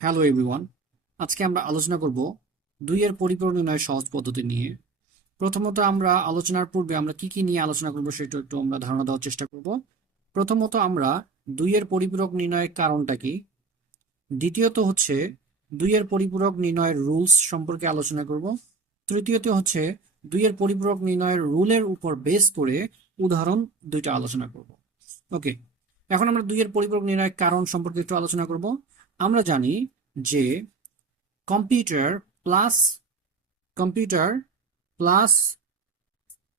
Hello everyone. আজকে আমরা আলোচনা করব দুইয়ের পরিপূরক নির্ণয়ের সহজ পদ্ধতি নিয়ে। প্রথমত আমরা আলোচনার পূর্বে আমরা কি কি নিয়ে আলোচনা করব সেটা একটু আমরা ধারণা দেওয়ার চেষ্টা করব। প্রথমত আমরা দুইয়ের পরিপূরক নির্ণয়ের কারণটা কি, দ্বিতীয়ত হচ্ছে দুইয়ের পরিপূরক নির্ণয়ের রুলস সম্পর্কে আলোচনা করব, তৃতীয়ত হচ্ছে দুইয়ের পরিপূরক নির্ণয়ের রুলের উপর বেস করে উদাহরণ দুইটা আলোচনা করব। ওকে, এখন আমরা দুইয়ের পরিপূরক নির্ণয়ের কারণ সম্পর্কে একটু আলোচনা করব। আমরা জানি যে কম্পিউটার প্লাস কম্পিউটার প্লাস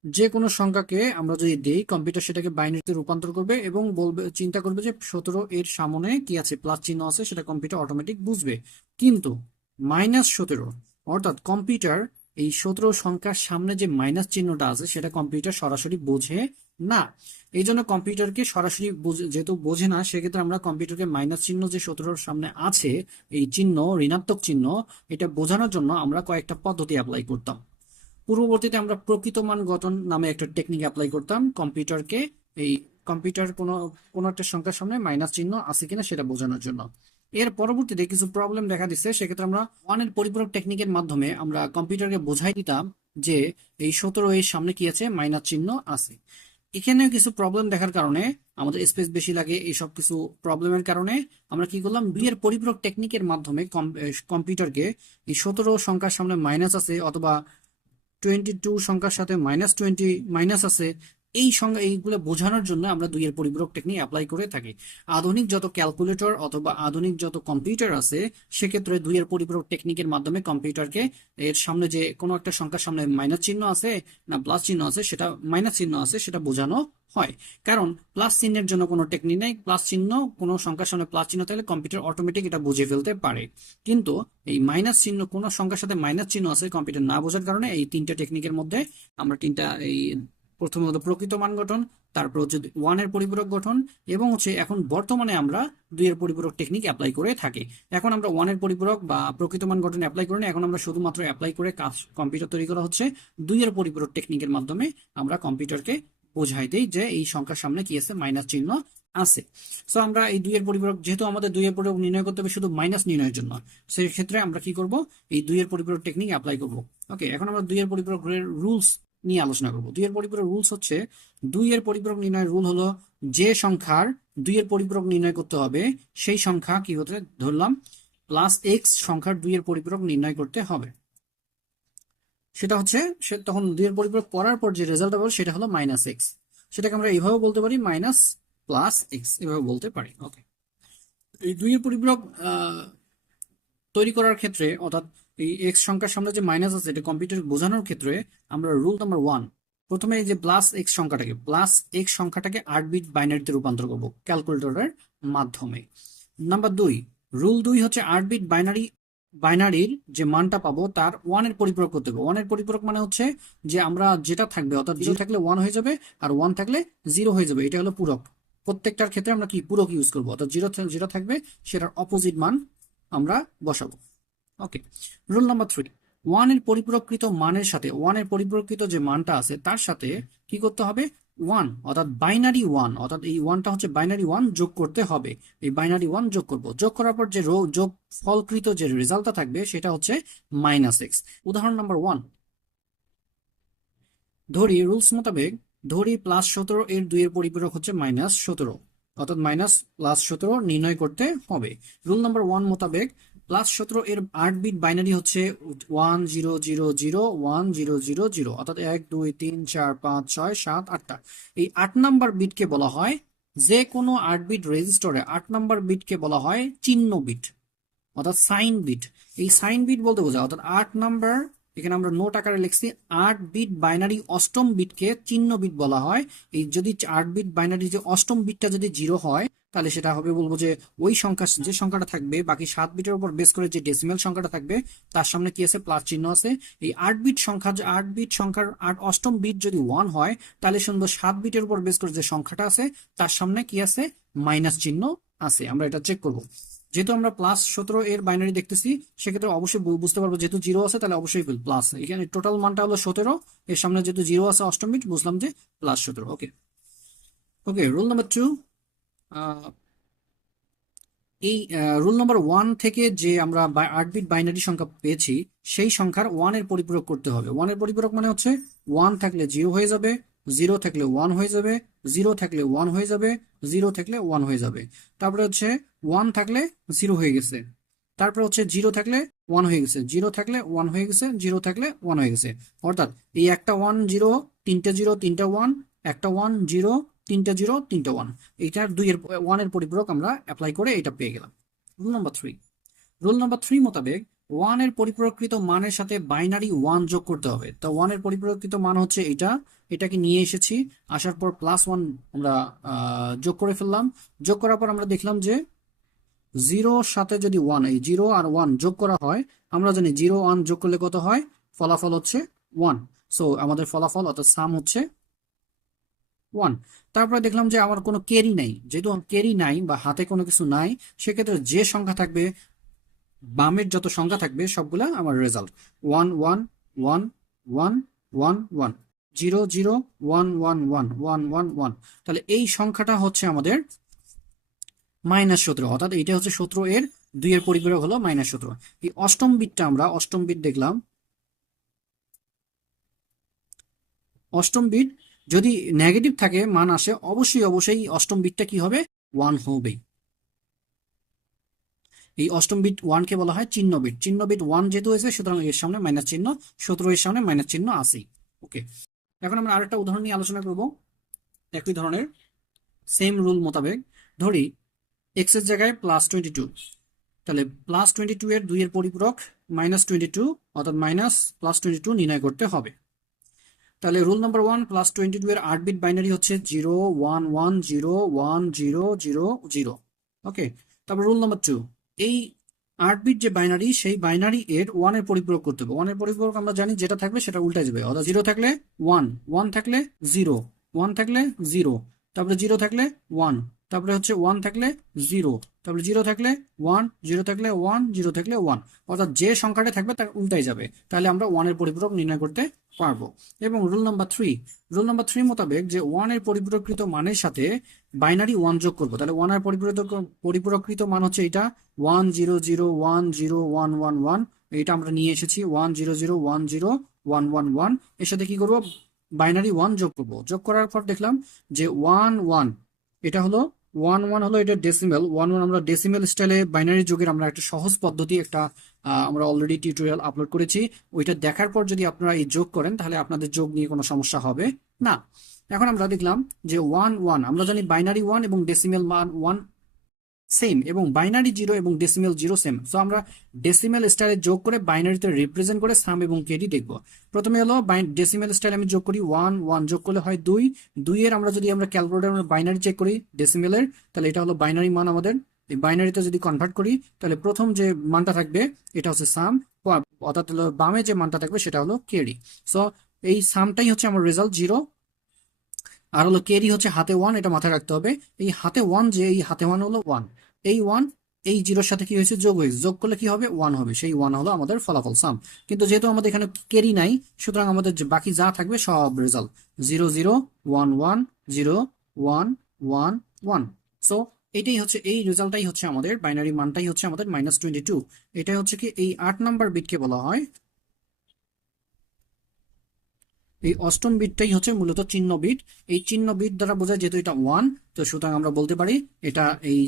যে কোনো সংখ্যাকে আমরা যদি দেই, কম্পিউটার সেটাকে বাইনারিতে রূপান্তর করবে এবং বলবে, চিন্তা করবে যে 17 এর সামনে কি আছে, প্লাস চিহ্ন আছে, সেটা কম্পিউটার অটোমেটিক বুঝবে। কিন্তু -17, অর্থাৎ কম্পিউটার এই 17 সংখ্যার সামনে যে মাইনাস চিহ্নটা আছে সেটা কম্পিউটার সরাসরি বোঝে না। এই জন্য কম্পিউটারকে সরাসরি যেহেতু বোঝে না, সেক্ষেত্রে আমরা কম্পিউটারকে মাইনাস চিহ্ন যে 17 সামনে আছে, এই চিহ্ন ঋণাত্মক চিহ্ন, এটা বোঝানোর জন্য আমরা কয়েকটা পদ্ধতি অ্যাপ্লাই করতাম। পূর্ববর্তীতে আমরা প্রকৃত মান গঠন নামে একটা টেকনিক অ্যাপ্লাই করতাম কম্পিউটারকে, এই কম্পিউটার কোনো কোনো একটা সংখ্যার সামনে মাইনাস চিহ্ন আছে কিনা সেটা বোঝানোর জন্য। এর পরবর্তীতে কিছু প্রবলেম দেখা দিচ্ছে, সেক্ষেত্রে আমরা ওয়ানের পরিপূরক টেকনিকের মাধ্যমে আমরা কম্পিউটারকে বোঝাই দিতাম যে এই 17 এর সামনে কি আছে, মাইনাস চিহ্ন আছে। এখানে কিছু প্রবলেম দেখার কারণে, আমাদের স্পেস বেশি লাগে, এইসব কিছু প্রবলেমের কারণে আমরা কি করলাম, দুইয়ের পরিপূরক টেকনিকের মাধ্যমে কম্পিউটারকে এই 17 সংখ্যার সামনে মাইনাস আছে অথবা 22 সংখ্যার সাথে -20 মাইনাস আছে, এই সংখ্যা এইগুলো বোঝানোর জন্য আমরা দুইয়ের পরিপূরক টেকনিক অ্যাপ্লাই করে থাকি। আধুনিক যত ক্যালকুলেটর অথবা আধুনিক যত কম্পিউটার আছে, সেক্ষেত্রে দুইয়ের পরিপূরক টেকনিকের মাধ্যমে কম্পিউটারকে এর সামনে যে কোনো একটা সংখ্যার সামনে মাইনাস চিহ্ন আছে না প্লাস চিহ্ন আছে, সেটা মাইনাস চিহ্ন আছে সেটা বোঝানো হয়। কারণ প্লাস চিহ্নের জন্য কোনো টেকনিক নেই, প্লাস চিহ্ন কোনো সংখ্যার সামনে প্লাস চিহ্ন থাকলে কম্পিউটার অটোমেটিক এটা বুঝে ফেলতে পারে। কিন্তু এই মাইনাস চিহ্ন, কোনো সংখ্যার সাথে মাইনাস চিহ্ন আছে, কম্পিউটার না বোঝার কারণে এই তিনটা টেকনিকের মধ্যে আমরা তিনটা, এই প্রথমত প্রকৃত মান গঠন, তারপর হচ্ছে ওয়ানের পরিপূরক গঠন, এবং হচ্ছে এখন বর্তমানে আমরা দুইয়ের পরিপূরক টেকনিক অ্যাপ্লাই করে থাকি। এখন আমরা ওয়ানের পরিপূরক বা প্রকৃত মান গঠন অ্যাপ্লাই করি না, এখন আমরা শুধুমাত্র অ্যাপ্লাই করে কাজ কম্পিউটার তৈরি করা হচ্ছে দুইয়ের পরিপূরক টেকনিকের মাধ্যমে। আমরা কম্পিউটারকে বোঝাই দেই যে এই সংখ্যার সামনে কি আছে, মাইনাস চিহ্ন আছে। সো আমরা এই দুইয়ের পরিপূরক, যেহেতু আমাদের দুইয়ের পরিপূরক নির্ণয় করতে হবে শুধু মাইনাস নির্ণয়ের জন্য, সেই ক্ষেত্রে আমরা কি করব, এই দুইয়ের পরিপূরক টেকনিক অ্যাপ্লাই করব। ওকে, এখন আমরা দুইয়ের পরিপূরকের রুলস নিয়ে আলোচনা করব। দুইয়ের পরিপূরক রুলস হচ্ছে, দুইয়ের পরিপূরক নির্ণয়ের রুল হলো, যে সংখ্যার দুইয়ের পরিপূরক নির্ণয় করতে হবে সেই সংখ্যা কি হতে ধরলাম, +x সংখ্যার দুইয়ের পরিপূরক নির্ণয় করতে হবে। সেটা হচ্ছে, সে তখন দুইয়ের পরিপূরক করার পর যে রেজাল্ট হবে সেটা হলো -x। সেটাকে আমরা এইভাবে বলতে পারি, -+x, এভাবে বলতে পারি। ওকে, এই দুইয়ের পরিপূরক তৈরি করার ক্ষেত্রে, অর্থাৎ এই এক্স সংখ্যার সামনে যে মাইনাস আছে এটা কম্পিউটার বোঝানোর ক্ষেত্রে, আমরা রুল নাম্বার 1, প্রথমে এই যে প্লাস এক্স সংখ্যাটাকে 8 বিট বাইনারিতে রূপান্তর করব ক্যালকুলেটরের মাধ্যমে। নাম্বার 2, রুল 2 হচ্ছে 8 বিট বাইনারির যে মানটা পাবো তার ওয়ানের পরিপূরক করতে হবে। ওয়ানের পরিপূরক মানে হচ্ছে যে আমরা যেটা থাকবে, অর্থাৎ 0 থাকলে 1 হয়ে যাবে আর 1 থাকলে 0 হয়ে যাবে, এটা হলো পূরক। প্রত্যেকটার ক্ষেত্রে আমরা কি পূরক ইউজ করবো, অর্থাৎ 0 যেটা থাকবে সেটার অপোজিট মান আমরা বসাবো। ওকে, রুল নাম্বার 3, ওয়ানের পরিপূরককৃত মানের সাথে, ওয়ানের পরিপূরককৃত যে মানটা আছে তার সাথে কি করতে হবে, 1, অর্থাৎ বাইনারি 1, অর্থাৎ এই 1টা হচ্ছে বাইনারি 1 যোগ করতে হবে। এই বাইনারি 1 যোগ করব, যোগ করার পর যে যোগ ফলকৃত যে রেজাল্টটা থাকবে সেটা হচ্ছে -x। উদাহরণ নাম্বার 1, ধরি রুলস মোতাবেক, ধরি +17 এর দুইয়ের পরিপূরক হচ্ছে -17, অর্থাৎ -+17 নির্ণয় করতে হবে। রুল নাম্বার 1 মোতাবেক +17 এর 8 বিট বাইনারি হচ্ছে 1000 1000, অর্থাৎ 1 2 3 4 5 6 7 8টা। এই 8 নাম্বার বিটকে বলা হয়, যে কোনো 8 বিট রেজিস্টরে 8 নাম্বার বিটকে বলা হয় চিহ্ন বিট, অর্থাৎ সাইন বিট। এই সাইন বিট বলতে বোঝায়, অর্থাৎ 8 নাম্বার, এখানে আমরা নোট আকারে লিখছি, 8 বিট বাইনারি অষ্টম বিটকে চিহ্ন বিট বলা হয়। এই যদি 8 বিট বাইনারি যে অষ্টম বিটটা যদি 0 হয়, তাহলে সেটা হবে, বলবো যে ওই সংখ্যা, যে সংখ্যাটা থাকবে বাকি 7 বিটের উপর বেস করে যে ডেসিমেল সংখ্যাটা থাকবে তার সামনে কি আছে, প্লাস চিহ্ন আছে। এই 8 বিট সংখ্যা, 8 বিট সংখ্যার অষ্টম বিট যদি 1 হয়, তাহলে শুনবো 7 বিটের উপর বেস করে যে সংখ্যাটা আছে তার সামনে কি আছে, মাইনাস চিহ্ন আছে। আমরা এটা চেক করব। যেহেতু আমরা +17 এর বাইনারি দেখতেছি, সেক্ষেত্রে অবশ্যই বুঝতে পারবো, যেহেতু 0 আছে তাহলে অবশ্যই প্লাস, এখানে টোটাল মানটা হলো 17, এর সামনে যেহেতু 0 আছে অষ্টম বিট, বুঝলাম যে +17। ওকে, ওকে, রুল নাম্বার 2, এই রুল নাম্বার 1 থেকে যে আমরা 8 বিট বাইনারি সংখ্যা পেয়েছি সেই সংখ্যার 1 এর পরিপূরক করতে হবে। 1 এর পরিপূরক মানে হচ্ছে 1 থাকলে 0 হয়ে যাবে, 0 থাকলে 1 হয়ে যাবে, 0 থাকলে 1 হয়ে যাবে, 0 থাকলে 1 হয়ে যাবে। তারপরে হচ্ছে 1 থাকলে 0 হয়ে গেছে, তারপরে হচ্ছে 0 থাকলে 1 হয়ে গেছে, 0 থাকলে 1 হয়ে গেছে, 0 থাকলে 1 হয়ে গেছে। অর্থাৎ এই একটা 1 0 তিনটা 0 তিনটা 1, একটা 1 0 তিনটা 0 তিনটা 1, এইটার 2 এর 1 এর পরিপূরক আমরা অ্যাপ্লাই করে এটা পেয়ে গেলাম। রুল নাম্বার 3, রুল নাম্বার 3 মোতাবেক 1 এর পরিপূরককৃত মানের সাথে বাইনারি 1 যোগ করতে হবে। তো 1 এর পরিপূরককৃত মান হচ্ছে এটা, এটাকে নিয়ে এসেছি, আসার পর +1 আমরা যোগ করে ফেললাম। যোগ করার পর আমরা দেখলাম যে 0 সাথে যদি 1, এই 0 আর 1 যোগ করা হয়, আমরা জানি 0 1 যোগ করলে কত হয়, ফলাফল হচ্ছে 1। সো আমাদের ফলাফল অর্থাৎ সাম হচ্ছে 1। তারপরে দেখলাম যে আমার কোনো ক্যারি নাই, যেহেতু ক্যারি নাই বা হাতে কোনো কিছু নাই, সেক্ষেত্রে যে সংখ্যা থাকবে, বামের যত সংখ্যা থাকবে সবগুলা আমার রেজাল্ট 1 1 1 1 1 1 0 0 1 1 1 1 1 1। তাহলে এই সংখ্যাটা হচ্ছে আমাদের -17, অর্থাৎ এটা হচ্ছে 17 এর 2 এর পরিপূরক হলো -17। এই অষ্টম বিটটা আমরা অষ্টম বিট দেখলাম, অষ্টম বিট যদি নেগেটিভ থাকে মান আসে, অবশ্যই অবশ্যই অষ্টম বিটটা কি হবে, 1 হবে। এই অষ্টম বিট 1 কে বলা হয় চিহ্ন বিট। চিহ্ন বিট 1 যেহেতু হয়েছে, সুতরাং এর সামনে মাইনাস চিহ্ন, 17 এর সামনে মাইনাস চিহ্ন আছেই। ওকে, এখন আমরা আরেকটা উদাহরণ নিয়ে আলোচনা করব একই ধরনের, সেম রুল মোতাবেক। ধরি x এর জায়গায় +22, তাহলে +22 এর 2 এর পরিপূরক -22, অর্থাৎ +22 নির্ণয় করতে হবে। তাহলে রুল নাম্বার 1, +22 এর 8 বিট বাইনারি হচ্ছে 0 1 1 0 1 0 0 0। ওকে, তারপর রুল নাম্বার 2, এই 8 বিট যে বাইনারি, সেই বাইনারি এর 1 এর পরিপূরক করতে হবে। 1 এর পরিপূরক আমরা জানি যেটা থাকবে সেটা উল্টে যাবে, অর্থাৎ 0 থাকলে 1, 1 থাকলে 0, 1 থাকলে 0, তারপরে 0 থাকলে 1, তারপরে হচ্ছে 1 থাকলে 0, তারপরে 0 থাকলে 1, 0 থাকলে 1, 0 থাকলে 1, অর্থাৎ যে সংখ্যাটা থাকবে তার উল্টাই যাবে। তাহলে আমরা 1 এর পরিপূরক নির্ণয় করতে পারবো। এবং রুল নাম্বার 3, রুল নাম্বার 3 মোতাবেক যে 1 এর পরিপূরককৃত মানের সাথে বাইনারি 1 যোগ করবো। তাহলে 1 এর পরিপূরককৃত মান হচ্ছে এটা 1 0 0 1 0 1 1 1, এটা আমরা নিয়ে এসেছি 1 0 0 1 0 1 1 1। এর সাথে কি করবো, বাইনারি 1 যোগ করবো। যোগ করার পর দেখলাম যে 1 1, এটা হলো 1 1 হলো এটা ডেসিমেল 1 1। আমরা ডেসিমেল স্টাইলে বাইনারি যোগের আমরা একটা সহজ পদ্ধতি একটা আমরা অলরেডি টিউটোরিয়াল আপলোড করেছি। ওইটা দেখার পর যদি আপনারা এই যোগ করেন, তাহলে আপনাদের যোগ নিয়ে কোনো সমস্যা হবে না। এখন আমরা দেখলাম যে 1 1, আমরা জানি বাইনারি 1 এবং ডেসিমেল মান 1 সেম, এবং বাইনারি 0 এবং ডেসিমেল 0 সেম। সো আমরা ডেসিমেল স্টাইলে যোগ করে বাইনারিতে রিপ্রেজেন্ট করে সাম এবং কেডি দেখব। প্রথমে হলো ডেসিমেল স্টাইলে আমি যোগ করি 1 1 যোগ করলে হয় 2, 2 এর আমরা যদি আমরা ক্যালকুলেটর বাইনারি চেক করি ডেসিমেলের, তাহলে এটা হলো বাইনারি মান আমাদের। এই বাইনারিতে যদি কনভার্ট করি, তাহলে প্রথম যে মানটা থাকবে এটা হচ্ছে সাম, অর্থাৎ হলো বামে যে মানটা থাকবে সেটা হলো কেডি। সো এই সামটাই হচ্ছে আমার রেজাল্ট 0, আর হলো ক্যারি হচ্ছে হাতে 1, এটা মাথায় রাখতে হবে। এই হাতে 1, যে এই হাতে 1 হলো 1, এই 1 এই 0-র সাথে কি হয়েছে, যোগ হয়েছে, যোগ করলে কি হবে, 1 হবে, সেই 1 হলো আমাদের ফলাফল সাম। কিন্তু যেহেতু আমাদের এখানে ক্যারি নাই, সুতরাং আমাদের যে বাকি যা থাকবে সব রেজাল্ট 0 0 1 1 0 1 1 1। সো এটাই হচ্ছে, এই রেজাল্টটাই হচ্ছে আমাদের, বাইনারি মানটাই হচ্ছে আমাদের -22। এটাই হচ্ছে কি এই 8 নাম্বার বিটকে বলা হয়, এই অষ্টম বিটটাই হচ্ছে মূলত চিহ্ন বিট। এই চিহ্ন বিট দ্বারা বোঝায় যেহেতু এটা 1, তো সুতরাং আমরা বলতে পারি এটা এই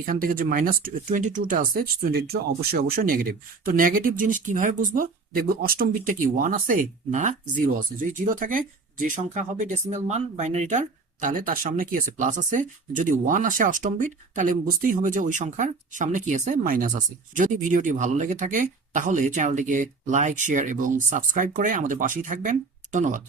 এখান থেকে যে -22টা আছে, 22 অবশ্যই অবশ্যই নেগেটিভ। তো নেগেটিভ জিনিস কিভাবে বুঝবো, দেখবো অষ্টম বিটটা কি 1 আছে না 0 আছে। যদি 0 থাকে, যে সংখ্যা হবে ডেসিমেল মান বাইনারিটার, তাহলে তার সামনে কি আছে, প্লাস আছে। যদি 1 আসে অষ্টম বিট, তাহলে বুঝতেই হবে যে ওই সংখ্যার সামনে কি আছে, মাইনাস আছে। যদি ভিডিওটি ভালো লেগে থাকে, তাহলে চ্যানেলটিকে লাইক শেয়ার এবং সাবস্ক্রাইব করে আমাদের পাশেই থাকবেন। ধন্যবাদ।